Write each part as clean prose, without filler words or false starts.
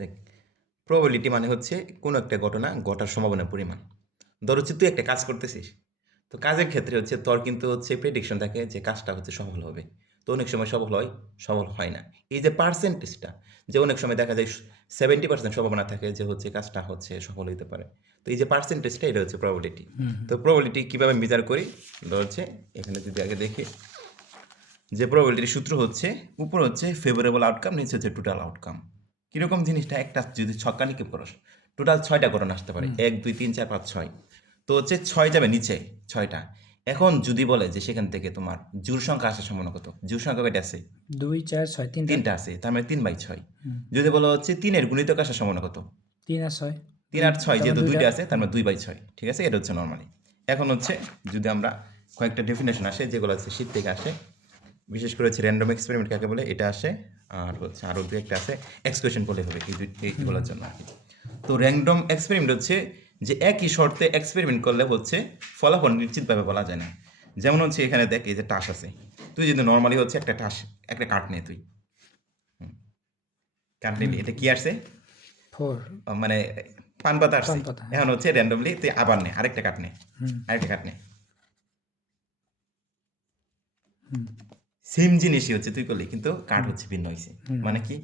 দেখ, প্রবাবিলিটি মানে হচ্ছে কোনো একটা ঘটনা ঘটার সম্ভাবনার পরিমাণ। ধর হচ্ছে তুই একটা কাজ করতেছিস। তো কাজের ক্ষেত্রে হচ্ছে তোর কিন্তু হচ্ছে প্রেডিকশন থাকে যে কাজটা হচ্ছে সফল হবে। তো অনেক সময় সফল হয়, সফল হয় না। এই যে পার্সেন্টেজটা, যে অনেক সময় দেখা যায় 70% সম্ভাবনা থাকে যে হচ্ছে কাজটা হচ্ছে সফল হইতে পারে। তো এই যে পার্সেন্টেজটা এটা হচ্ছে প্রবাবিলিটি। তো প্রবাবিলিটি কিভাবে মেজার করি? ধর হচ্ছে এখানে যদি আগে দেখি যে প্রবাবিলিটির সূত্র হচ্ছে উপর হচ্ছে ফেভারেবল আউটকাম, নিচে হচ্ছে টোটাল আউটকাম। কীরকম জিনিসটা, একটা যদি ছক্কা নিক্ষেপ করস, টোটাল 6টা ঘটনা আসতে পারে, 1 2 3 4 5 6। তো হচ্ছে 6 যাবে নিচে, 6টা। এখন যদি বলে যে সেখান থেকে তোমার জোড় সংখ্যা আসার সম্ভাবনা কত? জোড় সংখ্যা কয়টা আছে? 2 4 6 3টা 3টা আছে, তার মানে 3/6। যদি বলা হচ্ছে 3-এর গুণিতক আসার সম্ভাবনা কত? 3 আর 6 3 আর 6, যেহেতু 2টা আছে তার মানে 2/6। ঠিক আছে, এটা হচ্ছে নর্মালি। এখন হচ্ছে যদি আমরা কয়েকটা ডেফিনেশন আসে যেগুলো হচ্ছে শীত থেকে আসে, বিশেষ করে হচ্ছে র্যান্ডম এক্সপেরিমেন্ট কাকে বলে এটা আসে, আর হচ্ছে আরও দু একটা আছে, এক্সপ্রেশন বলে হবে এইগুলোর জন্য আর কি। তো র্যান্ডম এক্সপেরিমেন্ট হচ্ছে যে একই শর্তে এক্সপেরিমেন্ট করলে হচ্ছে ফলাফল নিশ্চিতভাবে বলা যায় না। যেমন হচ্ছে এখানে দেখ, এই যে টাস আছে, তুই যদি নর্মালি হচ্ছে একটা কাঠ নে, তুই কাঠ নিবি, এটা কি আসছে? 4 মানে পান পাতা আসছে। পান পাতা, এখন হচ্ছে র্যান্ডমলি তুই আবার নে, আরেকটা কাঠ নে, আরেকটা কাঠ নে, সেম জিনিসই হচ্ছে তুই করলি, কিন্তু কাঠ হচ্ছে ভিন্ন হয়েছে। মানে কি,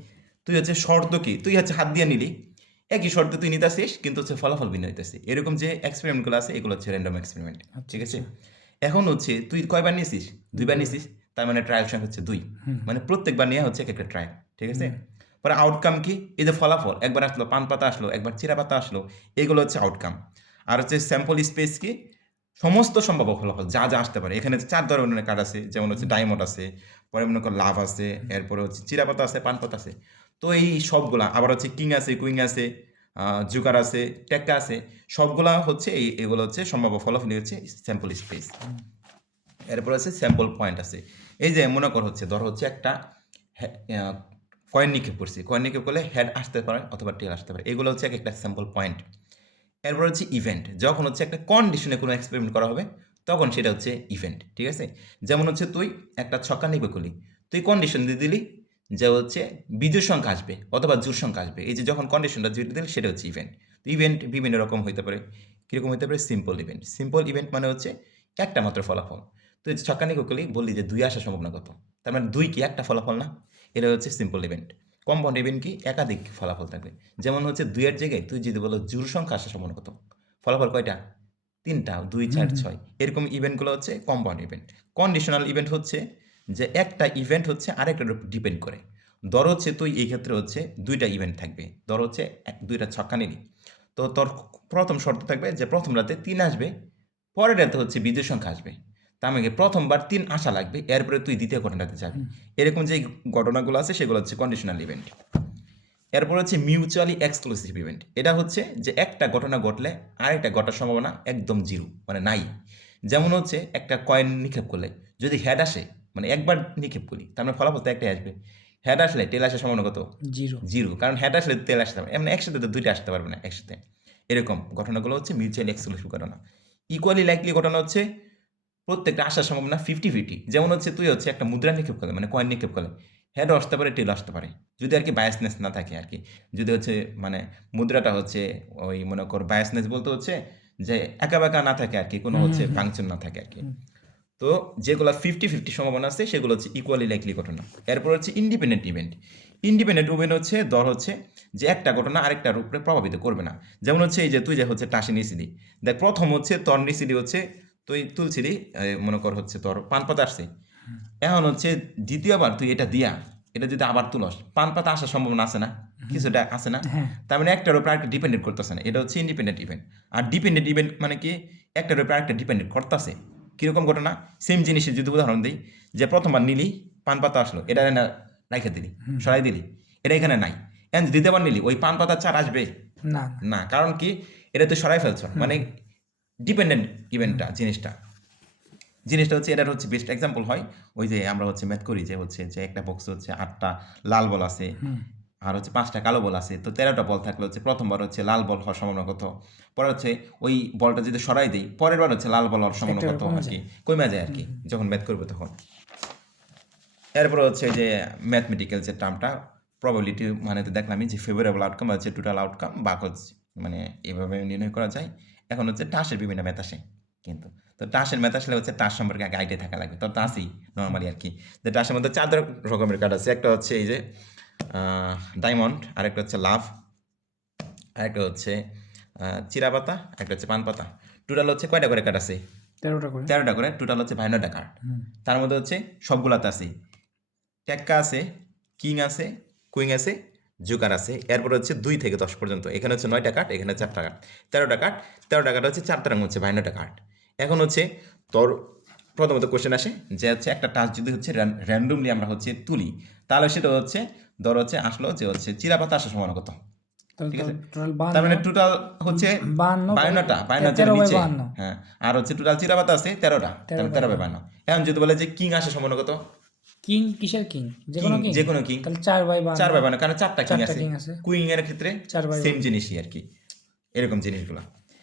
তুই হচ্ছে শর্ত কি, তুই হচ্ছে হাত দিয়ে নিলি, একই শর্তে তুই নিতে আসিস, কিন্তু হচ্ছে ফলাফল ভিন্ন হইতেছে। এরকম যে এক্সপেরিমেন্টগুলো আছে এগুলো হচ্ছে র্যান্ডম এক্সপেরিমেন্ট। ঠিক আছে, এখন হচ্ছে তুই কয়বার নিয়েছিস? 2বার নিয়েছিস, তার মানে ট্রায়াল সংখ্যা হচ্ছে 2। মানে প্রত্যেকবার নিয়ে হচ্ছে এক একটা ট্রায়াল। ঠিক আছে, পরে আউটকাম কি? এই যে ফলাফল, একবার আসলো পান পাতা আসলো, একবার চিরা পাতা আসলো, এগুলো হচ্ছে আউটকাম। আর হচ্ছে স্যাম্পল স্পেস কি? সমস্ত সম্ভাব্য ফলাফল যা যা আসতে পারে। এখানে 4 ধরনের কার্ড আছে, যেমন হচ্ছে ডায়মন্ড আছে, পরে মনে কর লাভ আছে, এরপরে হচ্ছে চিরাপাতা আছে, পান পাতা আছে। তো এই সবগুলা, আবার হচ্ছে কিং আছে, কুইং আছে, জুকার আছে, টেক্কা আছে, সবগুলা হচ্ছে এগুলো হচ্ছে সম্ভাব্য ফলাফলই হচ্ছে স্যাম্পল স্পেস। এরপর আছে স্যাম্পল পয়েন্ট আছে। এই যে মনে কর হচ্ছে ধর হচ্ছে একটা কয়েন নিক্ষেপ করছি, কয়েন নিক্ষেপ করলে হেড আসতে পারে অথবা টেল আসতে পারে, এগুলো হচ্ছে এক একটা স্যাম্পল পয়েন্ট। এরপর হচ্ছে ইভেন্ট, যখন হচ্ছে একটা কন্ডিশনে কোনো এক্সপেরিমেন্ট করা হবে তখন সেটা হচ্ছে ইভেন্ট। ঠিক আছে, যেমন হচ্ছে তুই একটা ছক্কা নিবে করলি, তুই কন্ডিশন দিয়ে দিলি যে হচ্ছে বিজোড় সংখ্যা আসবে অথবা জোড় সংখ্যা আসবে, এই যে যখন কন্ডিশনটা জুড়ে দিলি সেটা হচ্ছে ইভেন্ট। তো ইভেন্ট বিভিন্ন রকম হতে পারে। কীরকম হতে পারে? Simple event. সিম্পল ইভেন্ট মানে হচ্ছে একটা মাত্র ফলাফল। তুই ছক্কা নিবে করলি, বললি যে 2 আসার সম্ভাবনা কত, তার মানে 2 কি একটা ফলাফল না? এটা হচ্ছে সিম্পল ইভেন্ট। কম্পাউন্ড ইভেন্ট কি? একাধিক ফলাফল থাকবে। যেমন হচ্ছে 2-এর জায়গায় তুই যদি বলো জোড় সংখ্যা আসার সম্ভাবনা কত, ফলাফল কয়টা? 3টা, 2 4 6। এরকম ইভেন্টগুলো হচ্ছে কম্পাউন্ড ইভেন্ট। কন্ডিশনাল ইভেন্ট হচ্ছে যে একটা ইভেন্ট হচ্ছে আরেকটার উপর ডিপেন্ড করে। ধর হচ্ছে তুই এই ক্ষেত্রে হচ্ছে 2টা ইভেন্ট থাকবে, ধর হচ্ছে 2টা ছক্কা নিলি, তো তোর প্রথম শর্ত থাকবে যে প্রথম রাতে 3 আসবে, পরের রাতে হচ্ছে বিজোড় সংখ্যা আসবে। তার মানে প্রথমবার 3 আসা লাগবে, এরপরে তুই দ্বিতীয় ঘটনাতে যাবি। এরকম যে ঘটনাগুলো আছে সেগুলো হচ্ছে কন্ডিশনাল ইভেন্ট। এরপর হচ্ছে মিউচুয়ালি এক্সক্লুসিভ ইভেন্ট। এটা হচ্ছে যে একটা ঘটনা ঘটলে আরেকটা ঘটার সম্ভাবনা একদম জিরো, মানে নাই। যেমন হচ্ছে একটা কয়েন নিক্ষেপ করলে যদি হেড আসে, মানে একবার নিক্ষেপ করি, তার মানে ফলাফল তো একটাই আসবে। হেড আসলে টেল আসার সম্ভাবনা কত? 0 জিরো, কারণ হেড আসলে তেল আসতে পারে, এমন একসাথে তো 2টা আসতে পারবে না একসাথে। এরকম ঘটনাগুলো হচ্ছে মিউচুয়ালি এক্সক্লুসিভ ঘটনা। ইকুয়ালি লাইকলি ঘটনা হচ্ছে প্রত্যেকটা আসার সম্ভাবনা 50-50। যেমন হচ্ছে তুই হচ্ছে একটা মুদ্রা নিক্ষেপ করলে, মানে কয়েন নিক্ষেপ করলে, হেডও আসতে পারে, টেলও আসতে পারে, যদি আর কি বায়াসনেস না থাকে আর কি। যদি হচ্ছে মানে মুদ্রাটা হচ্ছে ওই মনে কর বায়াসনেস বলতে হচ্ছে যে একা বাঁকা না থাকে আর কি, কোনো হচ্ছে ভাঙচুর না থাকে আর কি। তো যেগুলো 50-50 সম্ভাবনা আছে সেগুলো হচ্ছে ইকুয়ালি লাইকলি ঘটনা। এরপর হচ্ছে ইন্ডিপেন্ডেন্ট ইভেন্ট। ইন্ডিপেন্ডেন্ট ইভেন্ট হচ্ছে ধর হচ্ছে যে একটা ঘটনা আরেকটার উপরে প্রভাবিত করবে না। যেমন হচ্ছে এই যে তুই যে হচ্ছে টাসি নিয়েছিলি, দেখ প্রথম হচ্ছে তোর নিয়েছিলি হচ্ছে তুই তুলছিলি, মনে কর হচ্ছে তোর পান পাতা আসছে, এখন হচ্ছে দ্বিতীয়বার তুই এটা দিয়া এটা যদি আবার তুলস, পান পাতা আসার সম্ভাবনা আছে না? কিছুটা আছে না? তার মানে একটার উপর আরেকটা ডিপেন্ডেন্ট করতেছে না, এটা হচ্ছে ইন্ডিপেন্ডেন্ট ইভেন্ট। আর ডিপেন্ডেন্ট ইভেন্ট মানে কি? একটার উপর আরেকটা ডিপেন্ডেন্ট করতেছে। কীরকম ঘটনা? সেম জিনিসের যদি উদাহরণ দিই, যে প্রথমবার নিলি পান পাতা আসলো, এটা না রাইখে দিলি, সরাই দিলি, এটা এখানে নাই। এখন দ্বিতীয়বার নিলি, ওই পান পাতার চার আসবে না না, কারণ কি? এটা তো সরাই ফেলছ, মানে ডিপেন্ডেন্ট ইভেন্টটা জিনিসটা হচ্ছে এটার হচ্ছে বেস্ট এক্সাম্পল হয় ওই যে আমরা হচ্ছে ম্যাথ করি যে হচ্ছে যে একটা বক্সে হচ্ছে 8টা লাল বল আছে, আর হচ্ছে 5টা কালো বল আছে, তো 13টা বল থাকলে হচ্ছে প্রথমবার হচ্ছে লাল বল হওয়ার সম্ভাবনা কত, পরে হচ্ছে ওই বলটা যদি সরাই দিই পরের বার হচ্ছে লাল বল হওয়ার সম্ভাবনা কত আর কি, কমে যায় আর কি যখন ম্যাথ করবো তখন। এরপরে হচ্ছে যে ম্যাথমেটিক্যাল যে টার্মটা প্রবাবিলিটি মানে তো দেখলাম যে ফেভারেবল আউটকাম হচ্ছে টোটাল আউটকাম বা হচ্ছে মানে এভাবে নির্ণয় করা যায়। এখন হচ্ছে টাসের বিভিন্ন ম্যাথ আসে কিন্তু, তো টাসের ম্যাথ আসলে হচ্ছে টাস সম্পর্কে আগে আইডিয়া থাকা লাগবে, তো টাসই নর্মালি আর কি। যে টাসের মধ্যে 4 রকমের কার্ড আছে, একটা হচ্ছে এই যে ডায়মন্ড, আরেকটা হচ্ছে লাভ, আরেকটা হচ্ছে চিরাপাতা, একটা হচ্ছে পান পাতা। টোটাল হচ্ছে কয়টা করে কার্ড আছে? 13টা করে। 13টা করে, টোটাল হচ্ছে 52টা কার্ড। তার মধ্যে হচ্ছে সবগুলাতে আছে টেক্কা আছে, কিং আছে, কুইং আছে, জোকার আছে, এরপর হচ্ছে 2 থেকে 10 পর্যন্ত। এখানে হচ্ছে 9টা কার্ড, এখানে 4টা কার্ড, 13টা কার্ড। 13টা কার্ড হচ্ছে 4 তারাং হচ্ছে 52টা কার্ড। এখন হচ্ছে তোর প্রথমত কোশ্চেন আসে যে হচ্ছে একটা টাস্ক যদি হচ্ছে র্যান্ডমলি আমরা হচ্ছে তুলি, তাহলে সেটা হচ্ছে ধর হচ্ছে আসলো যে হচ্ছে চিরাপাতা আসার সম্ভাবনা কত? ঠিক আছে, টোটাল তার মানে টোটাল হচ্ছে 52টা নিচে, হ্যাঁ, আর হচ্ছে টোটাল চিরাপাতা আছে 13টা, তাহলে 13/52। এখন যদি বলে যে কিং আসার সম্ভাবনা কত? কিং কিসের কিং? যে কোনো কিং, তাহলে 4/52। 4/52, কারণ 4টা কিং আছে। কিং আছে। কুইং এর ক্ষেত্রে 4/52 সেম জিনিসই আর কি, এরকম জিনিসগুলো।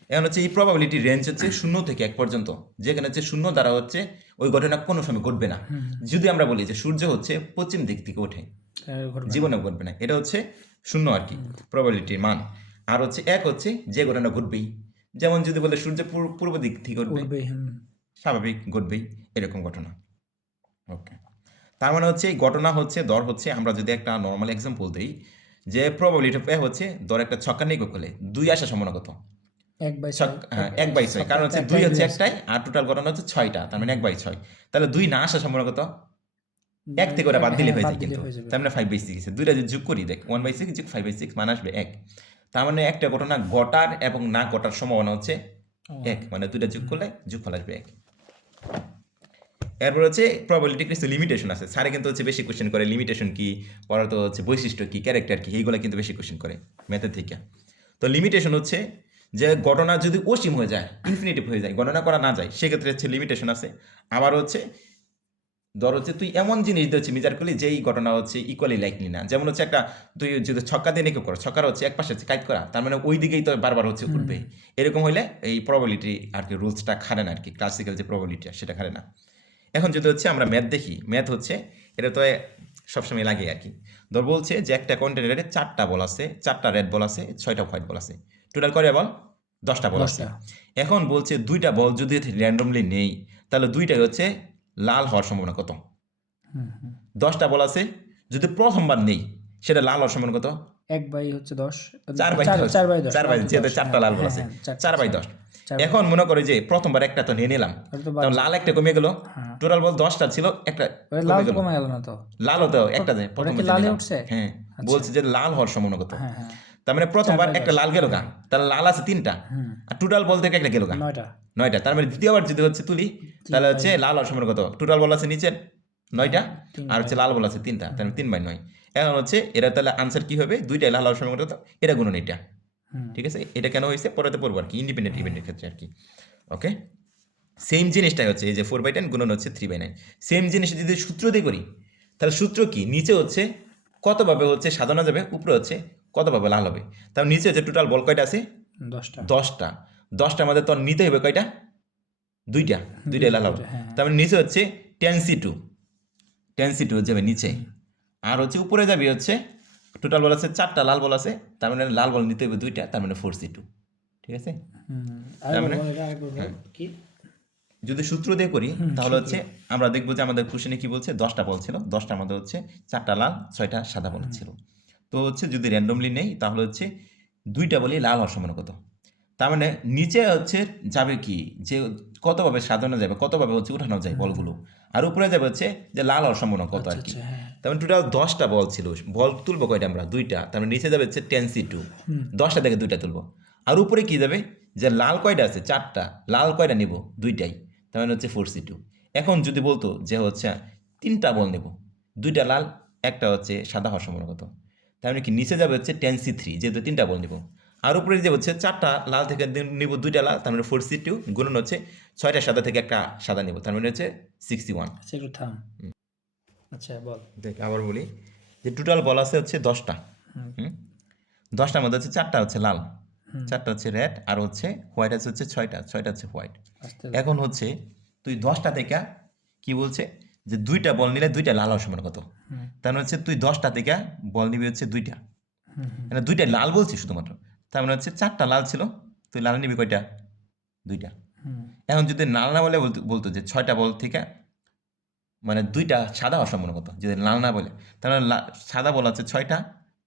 এখন হচ্ছে এই প্রবাবিলিটি রেঞ্জ হচ্ছে 0 থেকে 1 পর্যন্ত, যেখানে হচ্ছে 0 দ্বারা হচ্ছে ওই ঘটনা কোনো সময় ঘটবে না। যদি আমরা বলি যে সূর্য হচ্ছে পশ্চিম দিক থেকে ওঠে, জীবনে ঘটবে না, এটা হচ্ছে 0 আর কি প্রবাবিলিটির মান। আর হচ্ছে 1 হচ্ছে যে ঘটনা ঘটবেই, যেমন যদি বলে সূর্য পূর্ব দিক থেকে উঠবে, স্বাভাবিক ঘটবেই এরকম ঘটনা। ওকে, তার মানে হচ্ছে এই ঘটনা হচ্ছে ধর হচ্ছে আমরা যদি একটা নর্মাল এক্সাম্পল দিই যে প্রবাবিলিটি হচ্ছে ধর একটা ছক্কা নিয়ে করলে 2 আসার সম্ভাবনা কত? 1/6, কারণ হচ্ছে 2 হচ্ছে একটাই আর টোটাল ঘটনা হচ্ছে 6টা, তার মানে 1/6। তাহলে 2 না আসার সম্ভাবনা কত? 1 থেকে ওরা বাদ দিলে হয়ে যায়, কিন্তু তার মানে 5/6। 2টা যদি যোগ করি দেখ 1/6 যোগ 5/6 মানে আসবে 1। তার মানে একটা ঘটনা ঘটার এবং না ঘটার সম্ভাবনা হচ্ছে 1, মানে 2টা যোগ করলে যোগফল আসবে 1। এরপর হচ্ছে প্রবাবিলিটি কিছু লিমিটেশন আছে, স্যারে কিন্তু হচ্ছে বেশি কোশ্চেন করে লিমিটেশন কি, পরে তো হচ্ছে বৈশিষ্ট্য কি, ক্যারেক্টার কি, এইগুলো কিন্তু বেশি কোশ্চেন করে ম্যাথের থেকে। তো লিমিটেশন হচ্ছে যে ঘটনা যদি অসীম হয়ে যায়, ইনফিনিটিভ হয়ে যায়, গণনা করা না যায়, সেক্ষেত্রে হচ্ছে লিমিটেশন আছে। আবার হচ্ছে ধর হচ্ছে তুই এমন জিনিস হচ্ছে বিচার করলি যেই ঘটনা হচ্ছে ইকুয়ালি লাইকলি না, যেমন হচ্ছে একটা তুই যদি ছক্কা দিয়ে নিকে করো, ছক্কার হচ্ছে এক পাশে হচ্ছে কাইট করা, তার মানে ওই দিকেই তো বারবার হচ্ছে উঠবে, এরকম হইলে এই প্রবাবিলিটি আর কি রুলসটা খারে না আর কি, ক্লাসিক্যাল যে প্রবাবিলিটি সেটা খারে না। এখন যদি হচ্ছে আমরা ম্যাথ দেখি, ম্যাথ হচ্ছে এটা তো সবসময় লাগে আর কি। ধর বলছে যে একটা কন্টেনারে 4টা বল আছে, 4টা রেড বল আছে, 6টা হোয়াইট বল আছে, টোটাল করে বল 10টা বল আছে। এখন বলছে 2টা বল যদি র্যান্ডমলি নেই, তাহলে 2টাই হচ্ছে লাল হওয়ার সম্ভাবনা কত? 10টা বল আছে, যদি প্রথমবার নেই সেটা লাল হওয়ার সম্ভাবনা কত? 1/10, 4/10, যেহেতু 4টা লাল বল আছে, 4/10। এখন মনে করে যে প্রথমবার একটা তো নিয়ে নিলাম, তো লাল একটা কমে গেল, টোটাল বল 10টা ছিল, একটা কমে গেল না, তো লাল তো একটা যে প্রথম লালে উঠছে। হ্যাঁ, বলছে যে লাল হওয়ার সম্ভাবনা কত? তার মানে প্রথমবার একটা লাল গেল গা, তাহলে লাল আছে 3টা, আর টোটাল বল থেকে একটা গেল গা 9টা। তার মানে দ্বিতীয়বার যদি হচ্ছে তুলি, তাহলে হচ্ছে লাল হওয়ার সম্ভাবনা কত? টোটাল বল আছে নিচে 9টা, আর হচ্ছে লাল বল আছে 3টা, তার মানে 3/9। এখন হচ্ছে এটা তাহলে আনসার কি হবে? 2টাই লাল হওয়ার সম্ভাবনা কত? এটা গুণন এটা, ঠিক আছে? এটা কেন হয়েছে পরেতে পড়বো আর কি, ইন্ডিপেন্ডেন্ট ইভেন্টের ক্ষেত্রে আর কি। ওকে, সেম জিনিসটাই হচ্ছে এই যে 4/10 গুণন হচ্ছে 3/9, সেম জিনিস যদি সূত্র দিয়ে করি, তাহলে সূত্র কি? নিচে হচ্ছে কতভাবে হচ্ছে সাজানো যাবে, উপরে হচ্ছে কতভাবে লাল হবে। তার নিচে হচ্ছে টোটাল বল কয়টা আছে? 10টা। 10টার মধ্যে তোর নিতে হবে কয়টা? 2টাই লাল হবে। তার মানে নিচে হচ্ছে 10C2 যাবে নিচে, আর হচ্ছে উপরে যাবে হচ্ছে টোটাল বল আছে 4টা লাল বল আছে, তার মানে লাল বল নিতে হবে 2টা, তার মানে 4C2, ঠিক আছে? যদি সূত্র দিয়ে করি তাহলে হচ্ছে আমরা দেখবো যে আমাদের কোশ্চেনে কি বলছে, 10টা বল ছিল, 10টার মধ্যে হচ্ছে 4টা লাল 6টা সাদা বল ছিল। তো হচ্ছে যদি র্যান্ডমলি নেই তাহলে হচ্ছে 2টা বলই লাল হওয়ার সম্ভাবনা কত? তার মানে নিচে হচ্ছে যাবে কি যে কতভাবে সাজানো যাবে, কতভাবে হচ্ছে উঠানো যায় বলগুলো, আর উপরে যাবে হচ্ছে যে লাল হওয়ার সম্ভাবনা কত আর কি। তার মানে টোটাল 10টা বল ছিল, বল তুলবো কয়টা আমরা? 2টা, তার মানে নিচে যাবে হচ্ছে 10C2, 10টা থেকে 2টা তুলবো, আর উপরে কি যাবে যে লাল কয়টা আছে? 4টা, লাল কয়টা নিব? 2টাই, তার মানে হচ্ছে 4C2। এখন যদি বলতো যে হচ্ছে 3টা বল নেব, 2টা লাল, একটা হচ্ছে সাদা হওয়ার সম্ভাবনা কত? তার মানে কি নিচে যাবে হচ্ছে 10C3, যেহেতু 3টা বল নেব, আর উপরে যে হচ্ছে 4টা লাল থেকে নিব 2টা লাল, তার মানে 4C2 গুণন হচ্ছে 6টা সাদা থেকে একটা সাদা নেব, তার মানে হচ্ছে 61। আচ্ছা বল, দেখ আবার বলি যে টোটাল বল আছে হচ্ছে 10টা, 10টার মধ্যে হচ্ছে 4টা হচ্ছে লাল, 4টা হচ্ছে রেড, আর হচ্ছে হোয়াইট আছে হচ্ছে 6টা হচ্ছে হোয়াইট। এখন হচ্ছে তুই 10টা থেকে কি বলছে যে 2টা বল নিলে 2টা লাল হওয়ার সম্ভাবনা কত? তার মানে হচ্ছে তুই 10টা থেকে বল নিবি হচ্ছে 2টা, মানে 2টা লাল বলছি শুধুমাত্র, তার মানে হচ্ছে 4টা লাল ছিল, তুই লাল নিবি কয়টা? 2টা। এখন যদি লাল না বলে বলতো যে 6টা বল থেকে মানে 2টা সাদা হওয়ার সম্ভাবনা কত, যদি লাল না বলে, তাহলে সাদা বল আছে 6টা,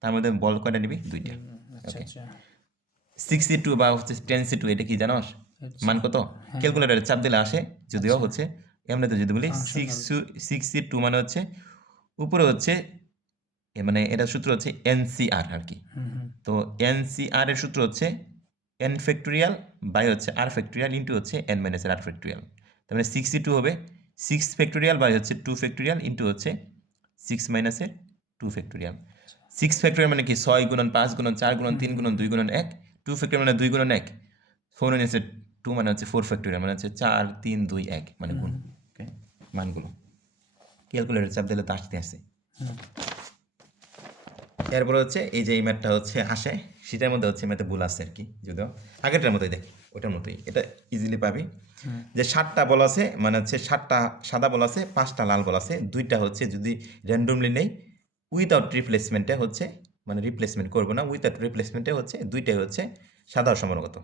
তার মধ্যে বল কয়টা নিবি? 2টা। আচ্ছা আচ্ছা 6C2 বা হচ্ছে 10C2 এটা কি জানোস মান কত? ক্যালকুলেটারে চাপ দিলে আসে, যদিও হচ্ছে এমনিতে যদি বলি 6C2 মানে হচ্ছে উপরে হচ্ছে মানে এটা সূত্র হচ্ছে NCR আর কি। তো NCR এর সূত্র হচ্ছে n ফ্যাক্টোরিয়াল বাই হচ্ছে r ফ্যাক্টোরিয়াল ইন্টু হচ্ছে n মাইনাস r ফ্যাক্টোরিয়াল। তার মানে 6C2 হবে 6 ফ্যাক্টোরিয়াল বাই হচ্ছে 2 ফ্যাক্টোরিয়াল ইন্টু হচ্ছে 6 মাইনাসের 2 ফ্যাক্টোরিয়াল। 6 ফ্যাক্টোরিয়াল মানে কি 6 গুণন 5 গুণন 4 গুণন 3 গুণন 2 গুণন 1, 2 ফ্যাক্টোরিয়াল মানে 2 গুণন 1, 4 মাইনাসের 2 মানে হচ্ছে 4 ফ্যাক্টোরিয়াল মানে হচ্ছে 4 3 2 1 মানে গুণ। ওকে, মানগুলো ক্যালকুলেটর চাপ দিলে তো আসছে। এরপরে হচ্ছে এই যে এই ম্যাথটা হচ্ছে আসে, সেটার মধ্যে হচ্ছে ম্যাথে ভুল আছে আর কি, যদিও আগেরটার মতোই দেখি, ওটার মতোই এটা ইজিলি পাবি। যে 7টা বল আছে মানে হচ্ছে 7টা সাদা বল আছে, 5টা লাল বল আছে, 2টা হচ্ছে যদি র্যান্ডমলি নেই উইথাউট রিপ্লেসমেন্টে হচ্ছে মানে রিপ্লেসমেন্ট করবো না, উইথাউট রিপ্লেসমেন্টে হচ্ছে 2টাই হচ্ছে সাদা সমানগত।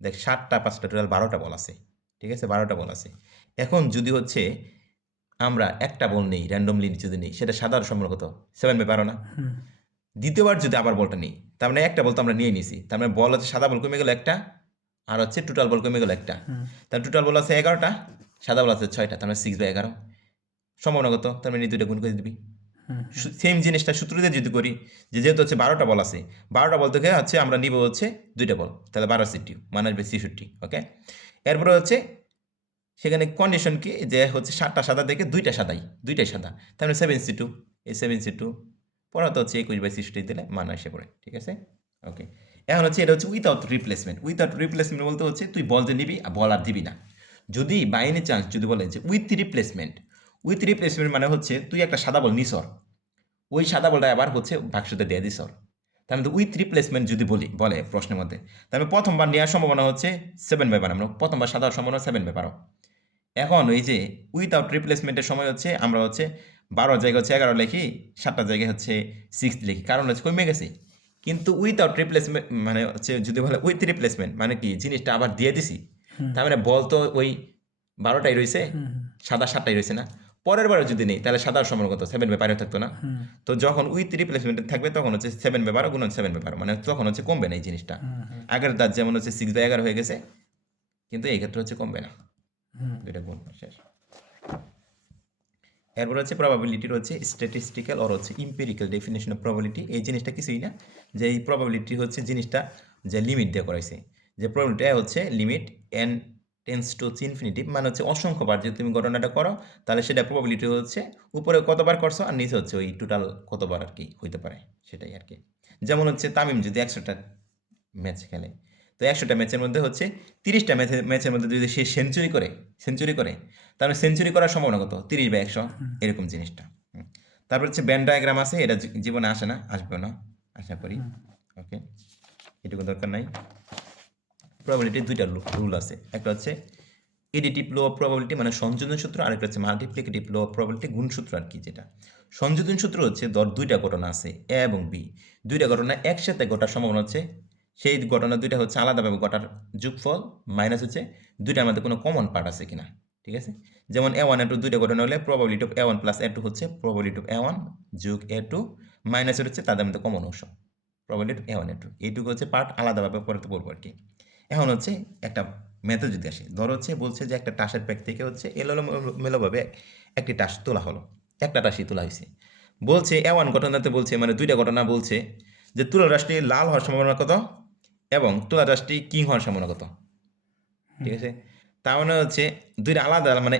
দেখ 7টা 5টা টোটাল 12টা বল আছে, ঠিক আছে, 12টা বল আছে। এখন যদি হচ্ছে আমরা একটা বল নেই র্যান্ডমলি যদি নেই, সেটা সাদা সমানগত 7/12 না? দ্বিতীয়বার যদি আবার বলটা নিই, তার মানে একটা বল তো আমরা নিয়ে নিছি, তার মানে বল হচ্ছে সাদা বল কমে গেল একটা, আর হচ্ছে টোটাল বল কমে গেল একটা, তার টোটাল বল আছে 11টা, সাদা বল আছে 6টা, তার মানে 6/11 সম্ভাবনাগত, তার মানে 2টা গুণ করে দিবি। সেম জিনিসটা সূত্র দিয়ে যদি করি, যে যেহেতু হচ্ছে 12টা বল আছে, 12টা বল থেকে হচ্ছে আমরা নিব হচ্ছে 2টা বল, তাহলে 12C2 মানে আসবে 66। ওকে, এরপরে হচ্ছে সেখানে কন্ডিশন কি, যে হচ্ছে 7টা সাদা থেকে 2টা দুইটাই সাদা, তার মানে 7C2, এই 7C2 পড়াতে হচ্ছে 21/66 দিলে মান এসে পড়ে, ঠিক আছে। ওকে, এখন হচ্ছে এটা হচ্ছে উইথাউট রিপ্লেসমেন্ট। উইথাউট রিপ্লেসমেন্ট বলতে হচ্ছে তুই বল যে নিবি বল আর দিবি না। যদি বাই এনি চান্স যদি বলে যে উইথ রিপ্লেসমেন্ট মানে হচ্ছে তুই একটা সাদা বল নিসর, ওই সাদা বলটা আবার হচ্ছে বাক্সতে দিয়ে দিসর, তার মধ্যে উইথ রিপ্লেসমেন্ট যদি বলে প্রশ্নের মধ্যে, তাহলে প্রথমবার নেওয়ার সম্ভাবনা হচ্ছে 7/12, আমরা প্রথমবার সাদা হওয়ার সম্ভাবনা 7/12। এখন ওই যে উইথআউট রিপ্লেসমেন্টের সময় হচ্ছে আমরা হচ্ছে 12 জায়গায় হচ্ছে 11 লিখি, 7টা জায়গায় হচ্ছে 6 লিখি, কারণ হচ্ছে কমে গেছে। কিন্তু উইথআউট রিপ্লেসমেন্ট মানে হচ্ছে যদি বলে উইথ রিপ্লেসমেন্ট মানে কি জিনিসটা আবার দিয়ে দিছি, তার মানে বল তো ওই 12টাই রয়েছে, সাদা 7টাই রয়েছে না। পরের বারে যদি নেই তাহলে সাদার সমান কত 7/12 থাকতো না। তো যখন উইথ রিপ্লেসমেন্ট থাকবে তখন হচ্ছে 7/12 গুণন 7/12 মানে তখন হচ্ছে কমবে না এই জিনিসটা। আগের দাঁত যেমন হচ্ছে 6/11 হয়ে গেছে, কিন্তু এই ক্ষেত্রে হচ্ছে কমবে না, দুইটা গুণ শেষ। এরপর হচ্ছে প্রবাবিলিটির হচ্ছে স্ট্যাটিস্টিক্যাল আর হচ্ছে ইম্পেরিক্যাল ডেফিনেশন অফ প্রবাবিলিটি। এই জিনিসটা কিছুই না, যে এই প্রবাবিলিটি হচ্ছে জিনিসটা যে লিমিট দিয়ে করাইছে, যে প্রবাবিলিটি হচ্ছে limit n tends to infinitive, মানে হচ্ছে অসংখ্যবার যদি তুমি গণনাটা করো তাহলে সেটা প্রবাবিলিটি হচ্ছে উপরে কতবার করছো আর নিচে হচ্ছে ওই টোটাল কতবার আর কি হইতে পারে সেটাই আর কি। যেমন হচ্ছে তামিম যদি 100টা ম্যাচ খেলে, তো 100টা ম্যাচের মধ্যে হচ্ছে 30টা ম্যাচের মধ্যে যদি সে সেঞ্চুরি করে তাহলে সেঞ্চুরি করার সম্ভাবনা কত 30/100, এরকম জিনিসটা। তারপর হচ্ছে ব্যান ডায়াগ্রাম আছে, এটা জীবনে আসে না, আসবে না আশা করি। ওকে, এটুকু দরকার নাই। প্রবাবিলিটির 2টা রুল আছে, একটা হচ্ছে এডিটিভ লো অফ প্রবাবিলিটি মানে সংযোজন সূত্র, আরেকটা হচ্ছে মাল্টিপ্লিকেটিভ লো অফ প্রবাবিলিটি গুণসূত্র আর কি। যেটা সংযোজন সূত্র হচ্ছে ধর 2টা ঘটনা আছে এ এবং বি, 2টা ঘটনা একসাথে ঘটার সম্ভাবনা হচ্ছে সেই ঘটনা 2টা হচ্ছে আলাদাভাবে ঘটার যোগফল মাইনাস হচ্ছে 2টার মধ্যে কোনো কমন পার্ট আছে কিনা, ঠিক আছে। যেমন A1 A2 2টা ঘটনা হলে probability of A1 plus A2 হচ্ছে প্রবাবিলিটি অফ A1 যোগ A2 মাইনাসের হচ্ছে তাদের মধ্যে কমন অংশ, প্রবাবিলিটি অফ A1 A2, এইটুকু হচ্ছে পার্ট আলাদাভাবে পড়তে বলবো আর কি। এখন হচ্ছে একটা মেথড যদি আসে, ধর হচ্ছে বলছে যে একটা টাসের প্যাক থেকে হচ্ছে এলোমেলোভাবে একটি টাস তোলা হলো, একটা টাসই তোলা হয়েছে, বলছে A1 ঘটনাতে বলছে মানে 2টা ঘটনা বলছে যে তুলা রাশটি লাল হওয়ার সম্ভাবনা কত এবং তুলা রাশটি কিং হওয়ার সম্ভাবনা কত, ঠিক আছে। তার মানে হচ্ছে 2টা আলাদা মানে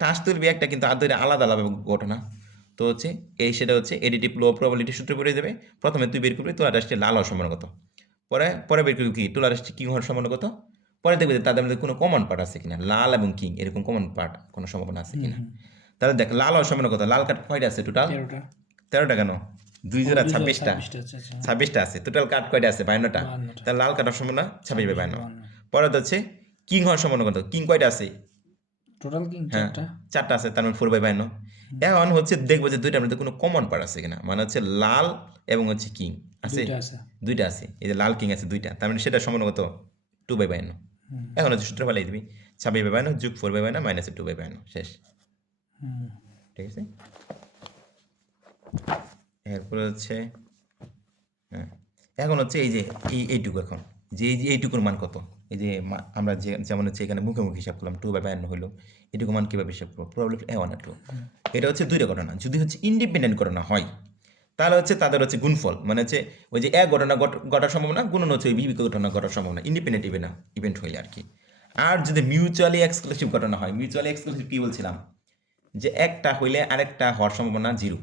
টাস তুলবি একটা, কিন্তু আর 2টা আলাদা আলাদা ঘটনা। তো হচ্ছে এই সেটা হচ্ছে এডিটিভ লো প্রবাবিলিটি সূত্রে পড়ে যাবে। প্রথমে তুই বের করবি তুলা রাশটি লাল হওয়ার সম্ভাবনা কত, পরে বের করবি কি তুলা রাশটি কিং হওয়ার সম্ভাবনা কত, পরে দেখবে যে তাদের মধ্যে কোনো কমন পার্ট আছে কিনা, লাল এবং কিং এরকম কমন পার্ট কোনো সম্ভাবনা আছে কিনা। তাহলে দেখ লাল হওয়ার সম্ভাবনা কত, লাল কার্ড কয়টা আছে টোটাল 13টা, কেন 2 জোড়া 26টা, 26টা আছে টোটাল, কার্ড কয়টা আছে 52টা, তাহলে লাল কার্ড হওয়ার সম্ভাবনা 26/52। পরে হচ্ছে কিং হওয়ার সম্ভাবনা কত, কিং কয়টা আছে টোটাল কিং হ্যাঁ 4টা। 4টা আছে, তার মানে 4/52। এখন হচ্ছে দেখবো যে দুইটার মধ্যে কোনো কমন পার্ট আছে কিনা, মানে হচ্ছে লাল এবং হচ্ছে কিং আছে, 2টা আছে। দুইটা আছে, এই যে লাল কিং আছে দুইটা, তার মানে সেটা সমান কত 2/52। এখন হচ্ছে সূত্র ফেলাই দিবি 26/52 যোগ 4/52 মাইনাস 2/52 শেষ। হুম। ঠিক আছে, এরপরে হচ্ছে হ্যাঁ এখন হচ্ছে এই যে এইটুকু, এখন যে এইটুকুর মান কত, এই যে আমরা যে যেমন হচ্ছে এখানে মুখোমুখি হিসাব করলাম 2/52 হলো, এটুকু মান কীভাবে হিসাব করবো, প্রবলেম A1 আর 2। এটা হচ্ছে দুইটা ঘটনা, যদি হচ্ছে ইন্ডিপেন্ডেন্ট ঘটনা হয় তাহলে হচ্ছে তাদের হচ্ছে গুণফল, মানে হচ্ছে ওই যে এক ঘটনা ঘটার সম্ভাবনা গুণন হচ্ছে ওই বিবি ঘটনা ঘটার সম্ভাবনা, ইন্ডিপেন্ডেন্ট ইভেন্ট হইলে আর কি। আর যদি মিউচুয়ালি এক্সক্লুসিভ ঘটনা হয়, মিউচুয়ালি এক্সক্লুসিভ কী বলছিলাম, যে একটা হইলে আরেকটা হওয়ার সম্ভাবনা 0,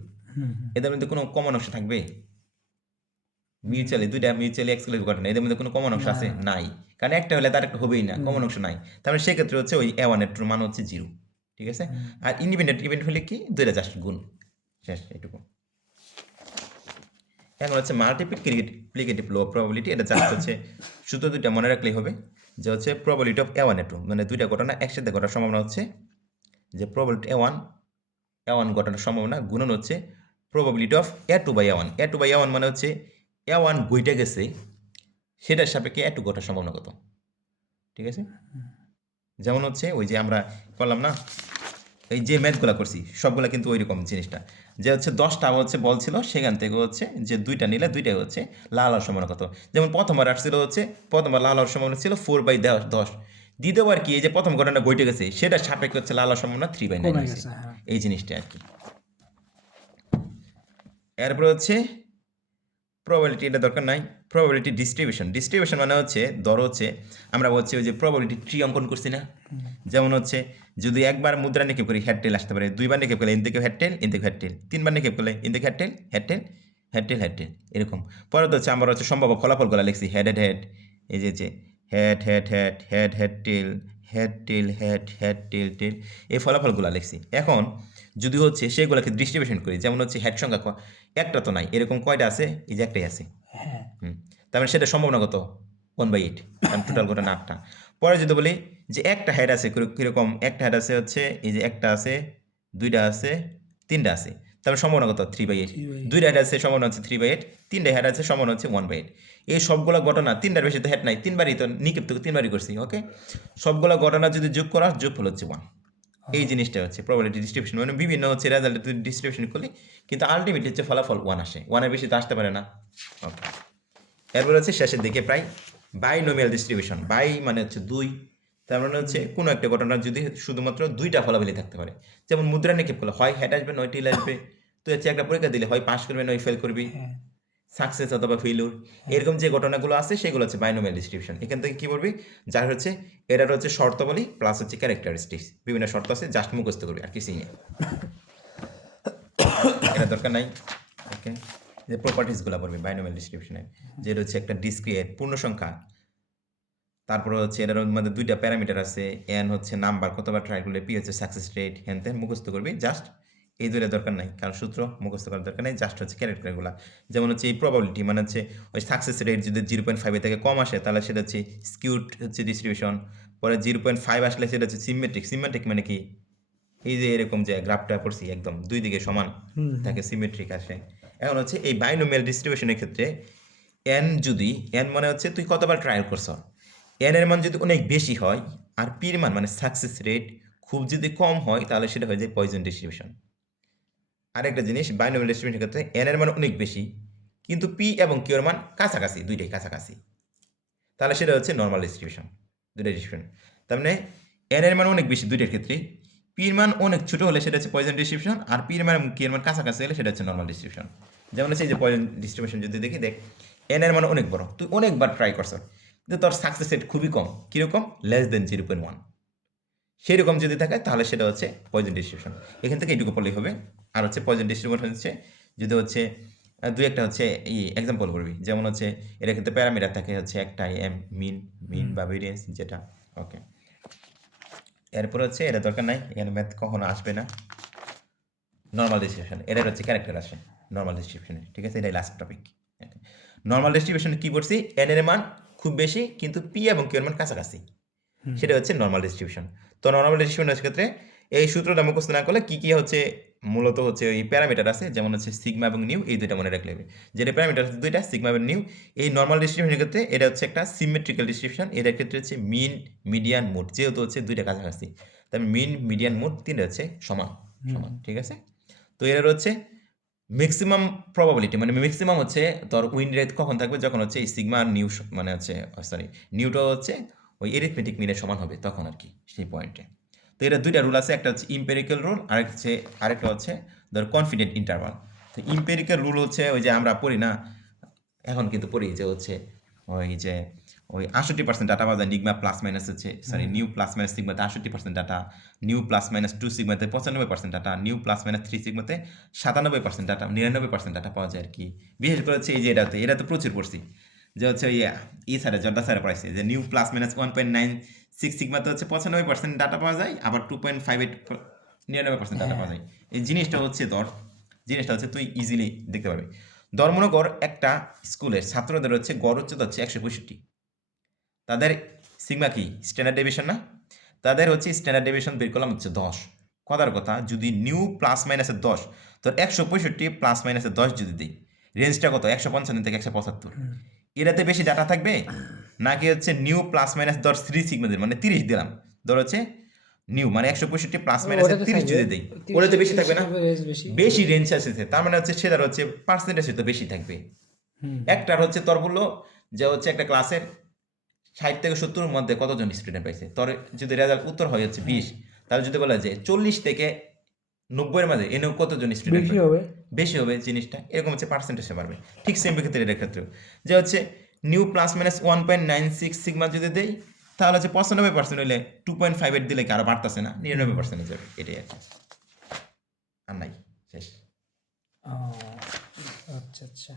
এদের মধ্যে কোনো কমন অংশ থাকবে? দুইটা মিউচুয়ালি এক্সক্লুসিভ ঘটনা, এদের মধ্যে কোনো কমন অংশ আছে? নাই, কারণ একটা হলে তার একটা হবেই না, কমন অংশ নাই, তাহলে সেক্ষেত্রে হচ্ছে ওই A1 এর মান হচ্ছে 0। ঠিক আছে, আর ইন্ডিপেন্ডেন্ট ইভেন্ট হলে কি দুইটা জাস্ট গুণ, শেষ এইটুকু। এখন হচ্ছে মাল্টিপ্লিকেটিভ লো প্রবাবিলিটি, এটা জাস্ট হচ্ছে শুধু দুইটা মনে রাখলেই হবে, যে হচ্ছে প্রবাবিলিটি অফ A1 A2, মানে দুইটা ঘটনা একসাথে ঘটার সম্ভাবনা হচ্ছে যে প্রবাবিলিটি A1 ঘটানোর সম্ভাবনা গুণন হচ্ছে প্রবাবিলিটি অফ A2/A1। A2/A1 মানে হচ্ছে A1 গইটা গেছে সেটার সাপেক্ষে A2 ঘটার সম্ভাবনা কত। ঠিক আছে, যেমন হচ্ছে ওই যে আমরা করলাম না, এই যে ম্যাথগুলো করছি সবগুলো কিন্তু ওই রকম জিনিসটা, যে হচ্ছে 10টা হচ্ছে বল ছিল, সেখান থেকে হচ্ছে যে দুইটা নিলে দুইটাই হচ্ছে লাল হওয়ার সম্ভাবনা কত। যেমন প্রথমবার আসছিল হচ্ছে প্রথমবার লাল হওয়ার সম্ভাবনা ছিল 4/10, দ্বিতীয়বার কি এই যে প্রথম ঘটনা ঘটে গেছে সেটা সাপেক্ষে হচ্ছে লাল হওয়ার সম্ভাবনা 3/9 কমে হয়েছে, গেছে, হ্যাঁ। এই জিনিসটা আর কি। এরপরে হচ্ছে প্রবাবিলিটি, এটা দরকার নাই। প্রবাবিলিটি ডিস্ট্রিবিউশন মানে হচ্ছে ধরো হচ্ছে আমরা হচ্ছে ওই যে প্রবাবিলিটি ট্রি অঙ্কন করছি না, যেমন হচ্ছে যদি একবার মুদ্রা নিক্ষেপ করি হেড টেল আসতে পারে, দুইবার নিক্ষেপ করলে ইন থেকে হেড টেল, ইন থেকে হেড টেল, তিনবার নিক্ষেপ করলে ইন থেকে head tail, head tail, head tail, head টেল, এরকম। পরে তো হচ্ছে আমরা হচ্ছে সম্ভাব্য ফলাফলগুলো লিখছি হেড হেড হেড, এই যে head head head head head tail, head tail, head head tail tail, এই ফলাফলগুলো লিখছি। এখন যদি হচ্ছে সেগুলোকে ডিস্ট্রিবিউশন করি, যেমন হচ্ছে হেড সংখ্যা একটা তো নাই, এরকম কয়টা আছে, এই যে একটাই আছে, হ্যাঁ। তার মানে সেটা সম্ভাবনা কত 1/8, কারণ টোটাল ঘটনা 8টা। পরে যদি বলি যে একটা হেড আছে, কীরকম একটা হেড আছে হচ্ছে এই যে একটা আছে, দুইটা আছে, তিনটা আছে, তারপরে সম্ভাবনা কত 3/8, দুইটা হেড আছে সম্ভাবনা হচ্ছে 3/8, তিনটা হেড আছে সম্ভাবনা হচ্ছে 1/8। এই সবগুলো ঘটনা, তিনটার বেশি তো হেড নাই, তিনবারই তো নিক্ষেপ তো তিনবারই করছি, ওকে, সবগুলো ঘটনা যদি যোগ করা, যোগফল হচ্ছে 1। এই জিনিসটা হচ্ছে প্রবাবিলিটি ডিস্ট্রিবিউশন, মানে বিভিন্ন হচ্ছে রেজাল্ট ডিস্ট্রিবিউশন করলে কিন্তু আলটিমেটলি হচ্ছে ফলাফল 1 আসে, 1-এর বেশি তো আসতে পারে না। ওকে, এরপর হচ্ছে শেষের দিকে প্রায় বাইনোমিয়াল ডিস্ট্রিবিউশন। বাই মানে হচ্ছে দুই, তার মানে হচ্ছে কোনো একটা ঘটনার যদি শুধুমাত্র দুইটা ফলাফলই থাকতে পারে, যেমন মুদ্রা নিক্ষেপ করলে হয় হেড আসবে নয় টেল আসবে, তুই হচ্ছে একটা পরীক্ষা দিলে হয় পাস করবে নয় ফেল করবি, সাকসেস অথবা ফেইলিউর, এরকম যে ঘটনাগুলো আছে সেগুলো হচ্ছে বাইনোমিয়াল ডিস্ট্রিবিউশন। এখান থেকে কি বলবি, যার হচ্ছে এটার হচ্ছে শর্তাবলী প্লাস হচ্ছে ক্যারেক্টারিস্টিক্স, বিভিন্ন শর্ত আছে, জাস্ট মুখস্থ করবি আর কিছুই নেই, এটা দরকার নাই। ওকে, যে প্রপার্টিসগুলো পড়বি বাইনোমিয়াল ডিস্ট্রিবিউশনের, যেটা হচ্ছে একটা ডিসক্রিট পূর্ণ সংখ্যা, তারপরে হচ্ছে এটার মধ্যে দুইটা প্যারামিটার আছে, এন হচ্ছে নাম্বার কতবার ট্রাই করলে, পি হচ্ছে সাকসেস রেট, হ্যান ত্যান মুখস্থ করবি, জাস্ট এই দুইটা দরকার নাই, কারণ সূত্র মুখস্থ করার দরকার নেই, জাস্ট হচ্ছে ক্যারেক্টারগুলো। যেমন হচ্ছে এই প্রবাবিলিটি মানে হচ্ছে ওই সাকসেস রেট যদি 0.5 থেকে কম আসে তাহলে সেটা হচ্ছে স্কিউড হচ্ছে ডিস্ট্রিবিউশন, পরে 0.5 আসলে সেটা হচ্ছে সিমেট্রিক মানে কি, এই যে এরকম যে গ্রাফটা করছি একদম দুই দিকে সমান থাকে, সিমেট্রিক আসে। এখন হচ্ছে এই বাইনোমিয়াল ডিস্ট্রিবিউশনের ক্ষেত্রে এন মানে হচ্ছে তুই কতবার ট্রায়াল করছ, এন এর মান যদি অনেক বেশি হয় আর পির মান মানে সাকসেস রেট খুব যদি কম হয় তাহলে সেটা হয়ে যায় পয়জন ডিস্ট্রিবিউশন। আরেকটা জিনিস, বাইনোমিয়াল ডিস্ট্রিবিউশনের ক্ষেত্রে এন এর মান অনেক বেশি কিন্তু পি এবং কিউ এর মান কাছাকাছি, দুইটাই কাছাকাছি, তাহলে সেটা হচ্ছে নর্মাল ডিস্ট্রিবিউশন, দুইটা ডিস্ট্রিবিউশন। তার মানে এন এর মান অনেক বেশি দুইটার ক্ষেত্রে, পির মান অনেক ছোট হলে সেটা হচ্ছে পয়জন ডিস্ট্রিবিউশন, আর পির মান এবং কিউ এর মান কাছাকাছি হলে সেটা হচ্ছে নর্মাল ডিস্ট্রিবিউশন। যেমন হচ্ছে এই যে পয়জন ডিস্ট্রিবিউশন যদি দেখি, দেখ এন এর মান অনেক বড়, তুই অনেকবার ট্রাই করছ কিন্তু তোর সাকসেস রেট খুবই কম, কীরকম <0.1, সেই রকম যদি থাকে তাহলে সেটা হচ্ছে পয়জন ডিস্ট্রিবিউশন। এখান থেকে এইটুকু পড়লেই হবে। আর হচ্ছে পয়জন ডিস্ট্রিবিউশন হচ্ছে যদি হচ্ছে দুই একটা হচ্ছে এই এক্সাম্পল করবি, যেমন হচ্ছে এর ক্ষেত্রে প্যারামিটার থাকে হচ্ছে একটা এম মিন বা ভেরিয়েন্স যেটা। ওকে, এরপর হচ্ছে এটা দরকার নাই, এখানে ম্যাথ কখনো আসবে না। নর্মাল ডিস্ট্রিবিউশন, এটার হচ্ছে ক্যারেক্টার আসে নর্মাল ডিস্ট্রিবিউশনে, ঠিক আছে, এটাই লাস্ট টপিক। নর্মাল ডিস্ট্রিবিউশনে কী করছি, এন এর মান খুব বেশি কিন্তু পি এবং কিউ এর মান কাছাকাছি, সেটা হচ্ছে নর্মাল ডিস্ট্রিবিউশন। তো নর্মাল ডিস্ট্রিবিউশনের ক্ষেত্রে এই সূত্রটা মুখস্থ না করলে কি হচ্ছে মূলত হচ্ছে ওই প্যারামিটার আছে, যেমন হচ্ছে সিগমা এবং নিউ, এই দুইটা মনে রাখলে হবে। যেটা প্যারামিটার আছে দুইটা, সিগমা এবং নিউ। এই নর্মাল ডিস্ট্রিবিউশনের ক্ষেত্রে এটা হচ্ছে একটা সিমেট্রিক্যাল ডিস্ট্রিবিউশন, এটার ক্ষেত্রে হচ্ছে মিন, মিডিয়ান, মোড, যেহেতু হচ্ছে দুইটা কাছাকাছি, তাহলে মিন, মিডিয়ান, মোড তিনটা হচ্ছে সমান সমান, ঠিক আছে। তো এর হচ্ছে ম্যাক্সিমাম প্রবাবিলিটি, মানে ম্যাক্সিমাম হচ্ছে তোর উইন রেট কখন থাকবে, যখন হচ্ছে এই সিগমা আর নিউ মানে হচ্ছে সরি নিউটা হচ্ছে ওই এরিথমেটিক মিনের সমান হবে তখন আর কি, সেই পয়েন্টে। তো এটা দুইটা রুল আছে, একটা হচ্ছে ইম্পেরিক্যাল রুল, আরেকটা হচ্ছে ধর কনফিডেন্ট ইন্টারভাল। তো ইম্পেরিক্যাল রুল হচ্ছে ওই যে আমরা পড়ি না, এখন কিন্তু পড়ি যে হচ্ছে ওই 68% ডাটা পাওয়া যায় নিগমা প্লাস মাইনাস হচ্ছে সরি নিউ প্লাস মাইনাস সিগমাতে 68% ডাটা, নিউ প্লাস মাইনাস 2 সিগমাতে 95% ডাটা, নিউ প্লাস মাইনাস 3 সিগমাতে 97% ডাটা, 99% ডাটা পাওয়া যায় আর কি। বিশেষ করে হচ্ছে এই যে এটা তো প্রচুর পড়ছি, যে হচ্ছে ওই স্যারে জর্দা স্যারে পড়াইছে যে নিউ প্লাস মাইনাস 1.96 সিগমাতে হচ্ছে 95% ডাটা পাওয়া যায়, আবার 2.58 99% ডাটা পাওয়া যায়। এই জিনিসটা হচ্ছে তুই ইজিলি দেখতে পাবি। ধর মনে কর একটা স্কুলের ছাত্রদের হচ্ছে গড় উচ্চতা হচ্ছে 165, তাদের সিগমা কি স্ট্যান্ডার্ড ডেভিয়েশন না, তাদের হচ্ছে স্ট্যান্ডার্ড ডেভিয়েশন বের করলাম হচ্ছে 10। কথার কথা যদি নিউ প্লাস মাইনাসের 10, তো 165 প্লাস মাইনাসের 10 যদি দিই, রেঞ্জটা কত 155 থেকে 175, এটাতে বেশি ডাটা থাকবে নাকি হচ্ছে নিউ প্লাস মাইনাস 10 3 সিগমাদের মানে 30 দিলাম, ধর হচ্ছে নিউ মানে 165 প্লাস মাইনাস 30 যদি দিই, ওটাতে বেশি থাকবে না, বেশি রেঞ্জ আছে, তার মানে হচ্ছে সেটার হচ্ছে পার্সেন্টেজ তো বেশি থাকবে। একটার হচ্ছে তোর বললো যে হচ্ছে একটা ক্লাসের 60 থেকে 70-এর মধ্যে কতজন স্টুডেন্ট পাইছে, তোর যদি রেজাল্ট উত্তর হয় হচ্ছে 20, তাহলে যদি বলা যায় 40 থেকে 90-এর মাঝে এনেও কতজন স্টুডেন্ট বেশি হবে জিনিসটা, এরকম হচ্ছে পার্সেন্টেজে পারবে। ঠিক সেম ক্ষেত্রে এটার ক্ষেত্রেও যে হচ্ছে নিউ প্লাস মাইনাস 1.96 সিগমা যদি দেই, তাহলে হচ্ছে 95% হইলে 2.58 দিলে কি আরো বাড়তেছে না, 99% হয়ে যাবে, এটাই আর কি, আর নাই, শেষ। আচ্ছা আচ্ছা।